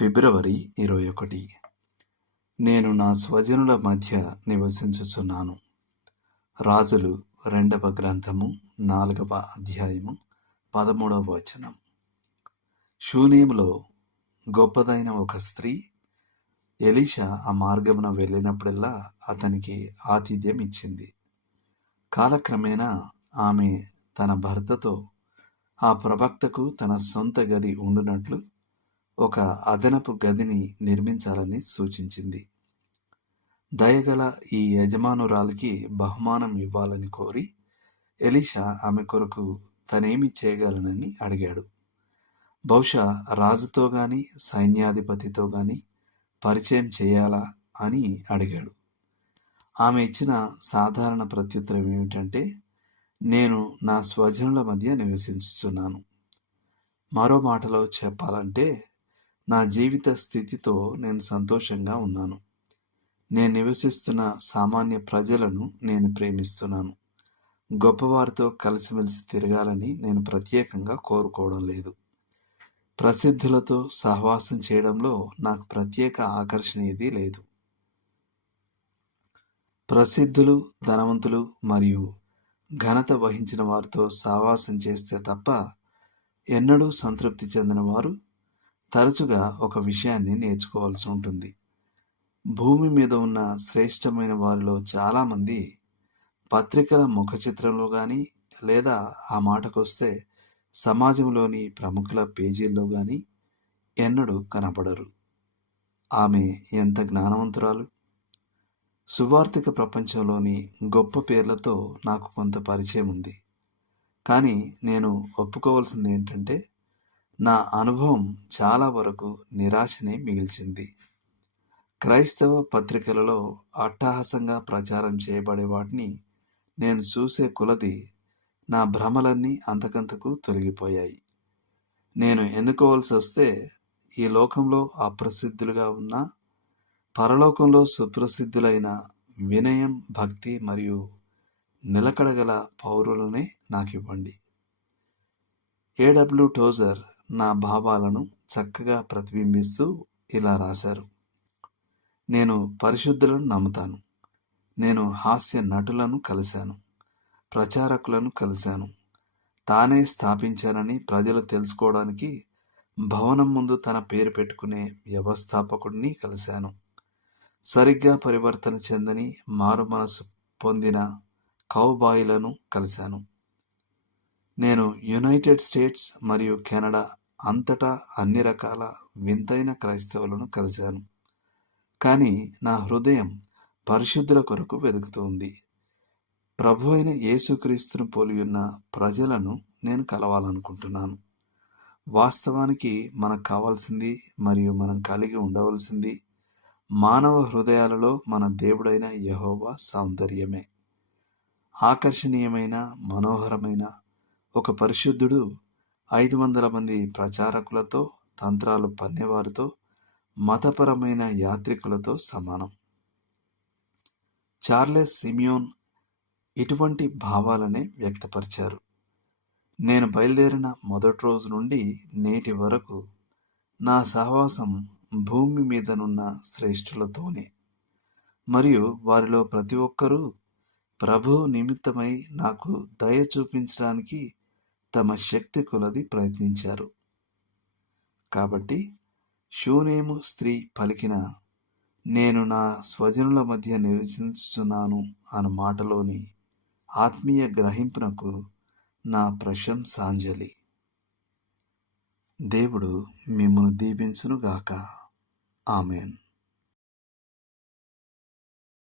ఫిబ్రవరి 21. నేను నా స్వజనుల మధ్య నివసించుచున్నాను. రాజులు 2వ గ్రంథము 4వ అధ్యాయము 13వ వచనం. షూనేములో గొప్పదైన ఒక స్త్రీ ఎలీషా ఆ మార్గమున వెళ్ళినప్పుడల్లా అతనికి ఆతిథ్యం ఇచ్చింది. కాలక్రమేణా ఆమె తన భర్తతో ఆ ప్రవక్తకు తన సొంత గది ఉండునట్లు ఒక అదనపు గదిని నిర్మించాలని సూచించింది. దయగల ఈ యజమానురాలికి బహుమానం ఇవ్వాలని కోరి ఎలీషా ఆమె కొరకు తనేమి చేయగలనని అడిగాడు. బహుశా రాజుతో గాని సైన్యాధిపతితో గాని పరిచయం చేయాలా అని అడిగాడు. ఆమె ఇచ్చిన సాధారణ ప్రత్యుత్తరం ఏమిటంటే, నేను నా స్వజనుల మధ్య నివసించుచున్నాను. మరో మాటలో చెప్పాలంటే, నా జీవిత స్థితితో నేను సంతోషంగా ఉన్నాను. నేను నివసిస్తున్న సామాన్య ప్రజలను నేను ప్రేమిస్తున్నాను. గొప్పవారితో కలిసిమెలిసి తిరగాలని నేను ప్రత్యేకంగా కోరుకోవడం లేదు. ప్రసిద్ధులతో సహవాసం చేయడంలో నాకు ప్రత్యేక ఆకర్షణ ఏదీ లేదు. ప్రసిద్ధులు, ధనవంతులు మరియు ఘనత వహించిన వారితో సహవాసం చేస్తే తప్ప ఎన్నడూ సంతృప్తి చెందిన వారు తరచుగా ఒక విషయాన్ని నేర్చుకోవాల్సి ఉంటుంది. భూమి మీద ఉన్న శ్రేష్టమైన వారిలో చాలామంది పత్రికల ముఖ చిత్రంలో కానీ, లేదా ఆ మాటకొస్తే సమాజంలోని ప్రముఖుల పేజీల్లో కానీ ఎన్నడూ కనపడరు. ఆమె ఎంత జ్ఞానవంతురాలు! సువార్తిక ప్రపంచంలోని గొప్ప పేర్లతో నాకు కొంత పరిచయం ఉంది. కానీ నేను ఒప్పుకోవాల్సింది ఏంటంటే, నా అనుభవం చాలా వరకు నిరాశనే మిగిల్చింది. క్రైస్తవ పత్రికలలో అట్టహాసంగా ప్రచారం చేయబడే వాటిని నేను చూసే కొలది నా భ్రమలన్నీ అంతకంతకు తొలగిపోయాయి. నేను ఎన్నుకోవాల్సి వస్తే ఈ లోకంలో అప్రసిద్ధులుగా ఉన్న పరలోకంలో సుప్రసిద్ధులైన వినయం, భక్తి మరియు నిలకడగల పౌరులనే నాకివ్వండి. A.W. టోజర్ నా భావాలను చక్కగా ప్రతిబింబిస్తూ ఇలా రాశారు: నేను పరిశుద్ధులను నమ్ముతాను. నేను హాస్య నటులను కలిశాను, ప్రచారకులను కలిశాను. తానే స్థాపించానని ప్రజలు తెలుసుకోవడానికి భవనం ముందు తన పేరు పెట్టుకునే వ్యవస్థాపకుడిని కలిశాను. సరిగ్గా పరివర్తన చెందని మారు మనసు పొందిన కౌబాయ్లను కలిశాను. నేను యునైటెడ్ స్టేట్స్ మరియు కెనడా అంతటా అన్ని రకాల వింతైన క్రైస్తవులను కలిశాను. కానీ నా హృదయం పరిశుద్ధుల కొరకు వెతుకుతుంది. ప్రభు అయిన యేసుక్రీస్తును పోలియున్న ప్రజలను నేను కలవాలనుకుంటున్నాను. వాస్తవానికి మనకు కావాల్సింది మరియు మనం కలిగి ఉండవలసింది మానవ హృదయాలలో మన దేవుడైన యెహోవా సౌందర్యమే. ఆకర్షణీయమైన, మనోహరమైన ఒక పరిశుద్ధుడు 500 మంది ప్రచారకులతో, తంత్రాలు పన్నేవారితో, మతపరమైన యాత్రికులతో సమానం. చార్లెస్ సిమియోన్ ఇటువంటి భావాలనే వ్యక్తపరిచారు. నేను బయలుదేరిన మొదటి రోజు నుండి నేటి వరకు నా సహవాసం భూమి మీదనున్న శ్రేష్ఠులతోనే, మరియు వారిలో ప్రతి ఒక్కరూ ప్రభువు నిమిత్తమై నాకు దయ చూపించడానికి తమ శక్తి కొలది ప్రయత్నించారు. కాబట్టి షూనేము స్త్రీ పలికిన నేను నా స్వజనుల మధ్య నివసించుచున్నాను అన్న మాటలోని ఆత్మీయ గ్రహింపునకు నా ప్రశంసాంజలి. దేవుడు మిమ్మును దీవించునుగాక. ఆమెన్.